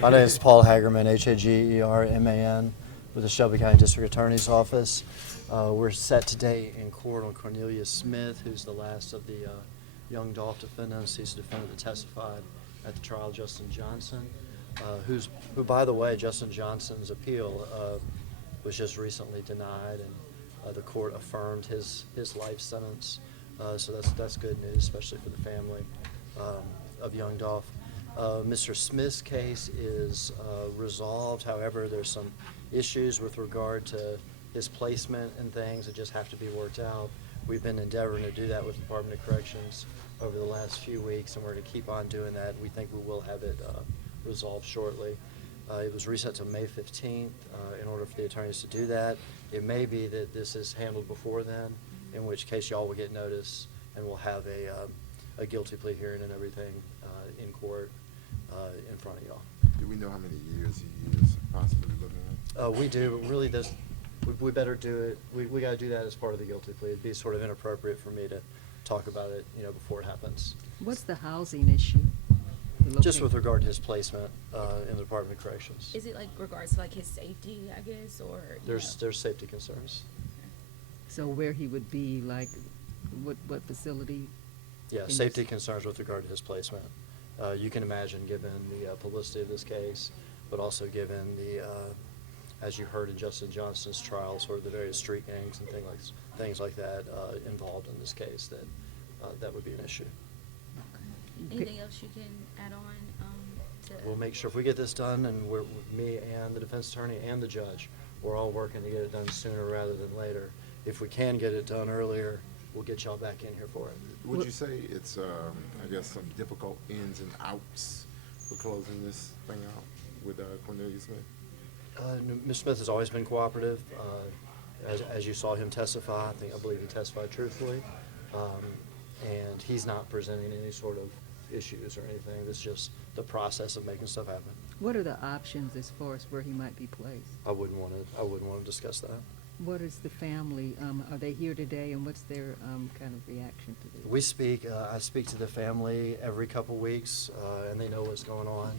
My name is Paul Hagerman, Hagerman, with the Shelby County District Attorney's Office. We're set today in court on Cornelius Smith, who's the last of the Young Dolph defendants. He's the defendant that testified at the trial. Justin Johnson, who, by the way, Justin Johnson's appeal was just recently denied, and the court affirmed his life sentence. So that's good news, especially for the family of Young Dolph. Mr. Smith's case is resolved. However, there's some issues with regard to his placement and things that just have to be worked out. We've been endeavoring to do that with the Department of Corrections over the last few weeks, and we're going to keep on doing that. We think we will have it resolved shortly. It was reset to May 15th in order for the attorneys to do that. It may be that this is handled before then, in which case y'all will get notice and we'll have a guilty plea hearing and everything in court in front of y'all. Do we know how many years he is possibly looking at? We do, but really we better do it. We got to do that as part of the guilty plea. It'd be sort of inappropriate for me to talk about it, before it happens. What's the housing issue? Just with regard to his placement in the Department of Corrections. Is it like regards to like his safety, I guess, or? There's safety concerns. So where he would be, like, what facility? Yeah, safety concerns with regard to his placement. You can imagine, given the publicity of this case, but also given the, as you heard in Justin Johnson's trial, sort of the various street gangs and things like that involved in this case, that would be an issue. Anything else you can add on? We'll make sure if we get this done, and me and the defense attorney and the judge, we're all working to get it done sooner rather than later. If we can get it done earlier, we'll get y'all back in here for it. Would you say it's, I guess, some difficult ins and outs for closing this thing out with Cornelius Smith? Mr. Smith has always been cooperative. As you saw him testify, I believe he testified truthfully. And he's not presenting any sort of issues or anything. It's just the process of making stuff happen. What are the options as far as where he might be placed? I wouldn't want to discuss that. What is the family, are they here today, and what's their kind of reaction to this? We speak, I speak to the family every couple weeks, and they know what's going on.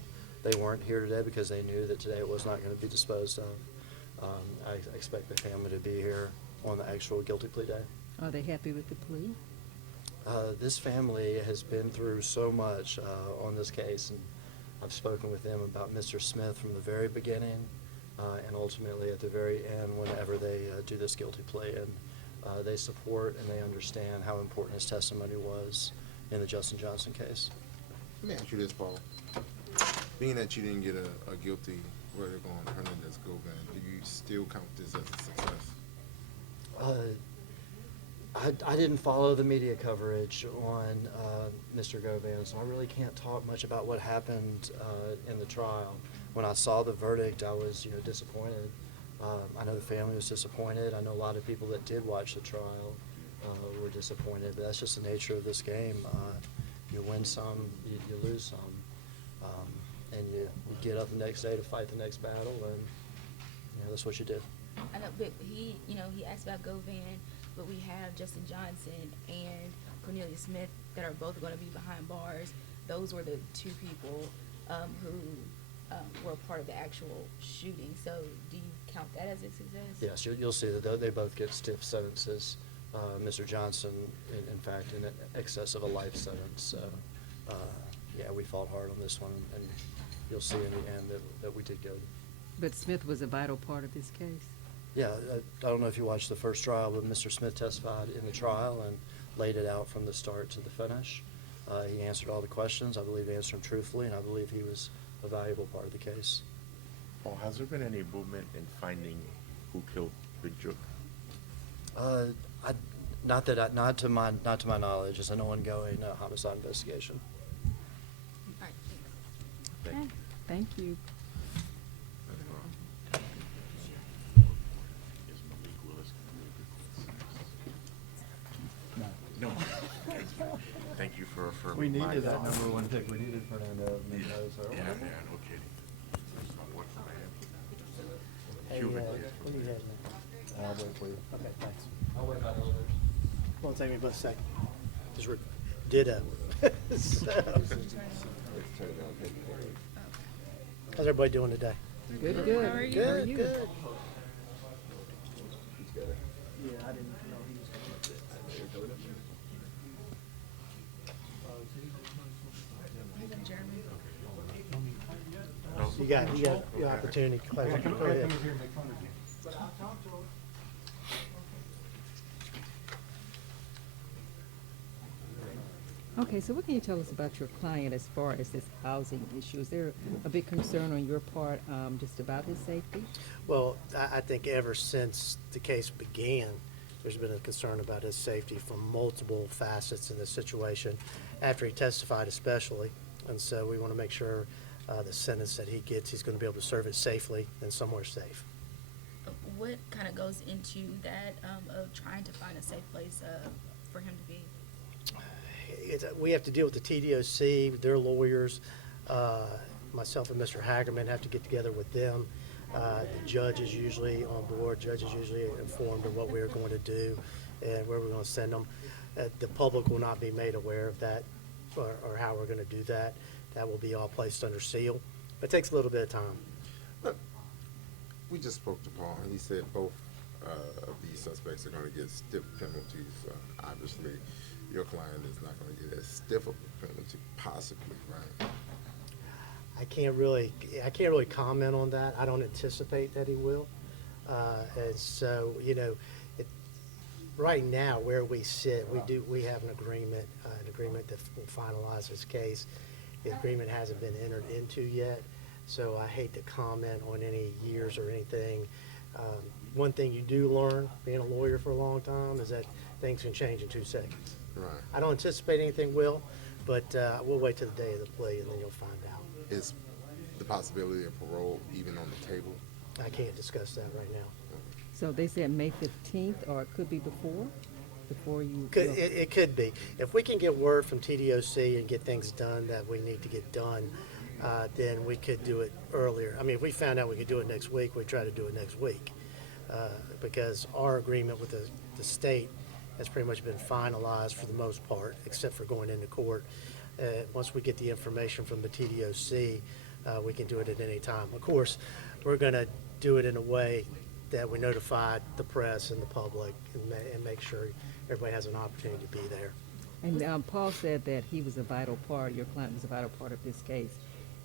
They weren't here today because they knew that today it was not going to be disposed of. I expect the family to be here on the actual guilty plea day. Are they happy with the plea? This family has been through so much on this case, and I've spoken with them about Mr. Smith from the very beginning and ultimately at the very end whenever they do this guilty plea. And they support and they understand how important his testimony was in the Justin Johnson case. Let me ask you this, Paul. Being that you didn't get a guilty verdict on Hernandez Govan, do you still count this as a success? I didn't follow the media coverage on Mr. Govan, so I really can't talk much about what happened in the trial. When I saw the verdict, I was disappointed. I know the family was disappointed. I know a lot of people that did watch the trial were disappointed, but that's just the nature of this game. You win some, you lose some, and you get up the next day to fight the next battle, and that's what you did. I know, but he asked about Govan, but we have Justin Johnson and Cornelius Smith that are both going to be behind bars. Those were the two people who were a part of the actual shooting. So do you count that as a success? Yes, you'll see that they both get stiff sentences. Mr. Johnson, in fact, in excess of a life sentence. So, yeah, we fought hard on this one, and you'll see in the end that we did good. But Smith was a vital part of this case? Yeah, I don't know if you watched the first trial, but Mr. Smith testified in the trial and laid it out from the start to the finish. He answered all the questions. I believe he answered them truthfully, and I believe he was a valuable part of the case. Paul, has there been any movement in finding who killed Big Jook? Not to my knowledge. It's an ongoing homicide investigation. All right, thanks. Thank you. Thank you. No. Thank you for We needed reminding that us. #1 pick. We needed Fernando Mendoza. Yeah, no kidding. Hey, Cuban. what do you have? I'll wait for you. Okay, thanks. I'll wait by the elevators. Won't take me but a second. Just ditto. How's everybody doing today? Good, Good. good. How are you? How are you? Good. Yeah, I didn't know he was You got your opportunity. Go ahead. Okay, so what can you tell us about your client as far as this housing issue? Is there a big concern on your part just about his safety? Well, I think ever since the case began, there's been a concern about his safety from multiple facets in this situation, after he testified especially. And so we want to make sure the sentence that he gets, he's going to be able to serve it safely and somewhere safe. What kind of goes into that of trying to find a safe place for him to be? We have to deal with the TDOC, their lawyers. Myself and Mr. Hagerman have to get together with them. The judge is usually on board. Judge is usually informed of what we're going to do and where we're going to send them. The public will not be made aware of that or how we're going to do that. That will be all placed under seal. It takes a little bit of time. Look, we just spoke to Paul, and he said both of these suspects are going to get stiff penalties. Obviously, your client is not going to get as stiff of a penalty, possibly, right? I can't really comment on that. I don't anticipate that he will. And so, right now where we sit, we have an agreement that will finalize this case. The agreement hasn't been entered into yet, so I hate to comment on any years or anything. One thing you do learn, being a lawyer for a long time, is that things can change in 2 seconds. Right. I don't anticipate anything will, but we'll wait till the day of the plea and then you'll find out. Is the possibility of parole even on the table? I can't discuss that right now. So they said May 15th, or it could be before you. It could be. If we can get word from TDOC and get things done that we need to get done, then we could do it earlier. I mean, if we found out we could do it next week, we'd try to do it next week. Because our agreement with the state has pretty much been finalized for the most part, except for going into court. Once we get the information from the TDOC, we can do it at any time. Of course, we're going to do it in a way that we notify the press and the public and make sure everybody has an opportunity to be there. And Paul said that he was a vital part, your client was a vital part of this case.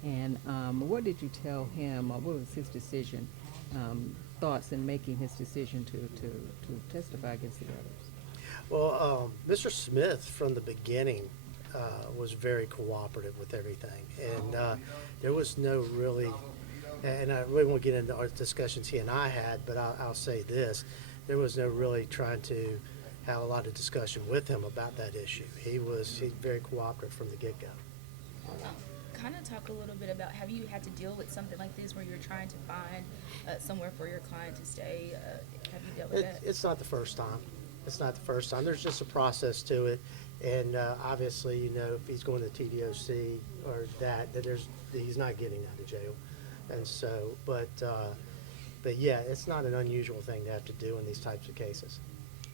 And what did you tell him, or what was his decision, thoughts in making his decision to testify against the others? Well, Mr. Smith, from the beginning, was very cooperative with everything. And there was no really, and I really won't get into our discussions he and I had, but I'll say this. There was no really trying to have a lot of discussion with him about that issue. He's very cooperative from the get-go. Kind of talk a little bit about, have you had to deal with something like this where you're trying to find somewhere for your client to stay? Have you dealt with that? It's not the first time. It's not the first time. There's just a process to it. And obviously, if he's going to TDOC or that he's not getting out of jail. And so, but yeah, it's not an unusual thing to have to do in these types of cases.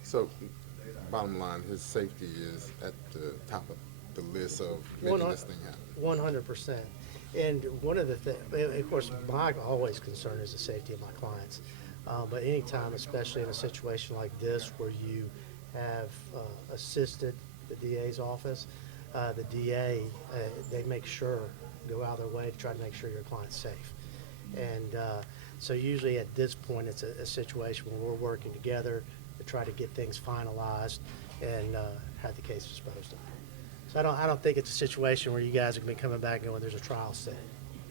So, bottom line, his safety is at the top of the list of making this thing happen. 100%. And one of the things, of course, my always concern is the safety of my clients. But anytime, especially in a situation like this where you have assisted the DA's office, the DA, they make sure, go out of their way to try to make sure your client's safe. And so usually at this point, it's a situation where we're working together to try to get things finalized and have the case disposed of. So I don't think it's a situation where you guys are going to be coming back and going, there's a trial set.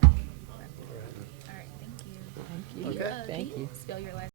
All right, thank you. Thank you. Okay. Can Thank you. Spell your last